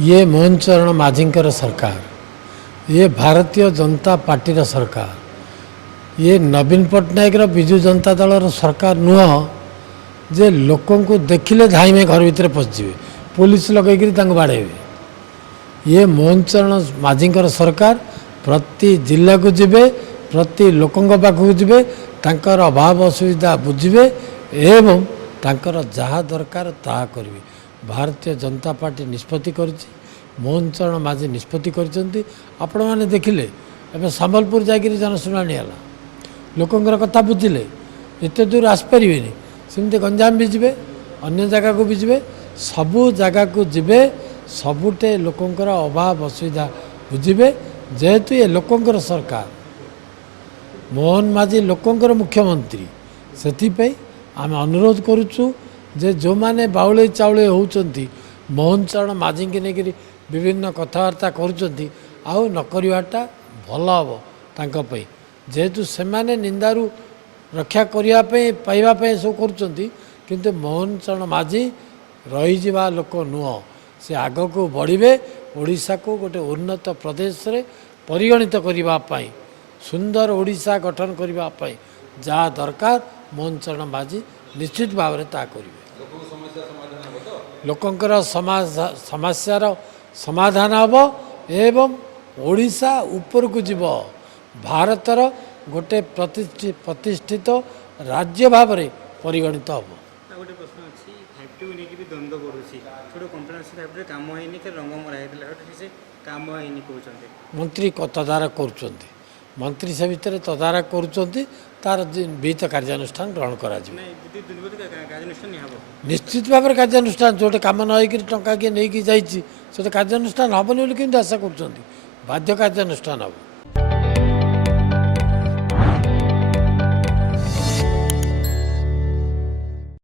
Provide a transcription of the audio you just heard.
ये मोहन चरण माझींकर सरकार, ये भारतीय जनता पार्टी सरकार, ये नवीन पट्टनायक विजु जनता दल सरकार नुह जे लोक को देखिले धाई में घर भितर पशिजे पुलिस लगेक बाड़ेबे। ये मोहन चरण माझींकर सरकार प्रति जिला को जिबे, प्रति लोकों पाखक जिबे, तांकर अभाव असुविधा बुझे एवं तांकर जहाँ दरकार ताहा करिवे। भारतीय जनता पार्टी निष्पत्ति करिछि, मोहन चरण माझी निष्पत्ति करिसेंती। आपण माने देखिले एबे संबलपुर जागिरी जनशुणाणी हला, लोकंकर कथा बुझिले, एते दूर आसपारे सेमती गंजाम भी जिबे, अन्य जगह को भी जिबे, सबू जगह को जिबे, सबुटे लोकंकर अभाव असुविधा बुझे। जेहेतु ये लोकंकर सरकार, मोहन माझी लोकंकर मुख्यमंत्री, से आम अनुरोध करुचु जे जो माने बाउले चाउले होउचंती मोहन चरण माझी के नेगिरी विभिन्न कथबार्ता करुचंती आउ न करिवाटा भल हम तांका पई। जेहेतु से माने निंदारू रक्षा करिया पे पाइबा पे सब करुचंती, किंतु मोहन चरण माझी रही जिबा लोक नुह, से आग को बढ़िबे, ओडिशा को गोटे उन्नत प्रदेश रे परिगणित करिबा पाई, सुंदर ओडिशा गठन करिबा पाई जहाँ दरकार मोहन चरण माझी निश्चित भाव में ता करिवे। लोकंकर समस्यार समाधान हम एवं ओडिशा ऊपर को जीव, भारतर गोटे प्रतिष्ठित राज्य भाव में परिगणित हम। गोटे प्रश्न अच्छी 5T को लेकिन भी द्वंद्व बढ़ुची, छोटे कंप्लेन 5T काम होनी कि रंग मरा होता काम होनी कहते मंत्री तदारक कर मंत्री से भितर तदारक करुँच तार विहित कार्यानुष्ठान ग्रहण कर निश्चित भाव में कार्यानुष्ठान जोटे कम न होकर टंका किए नहीं जाइए कार्यानुष्ठान हेनी बोली आशा कर बाध्य कार्यानुष्ठान हम।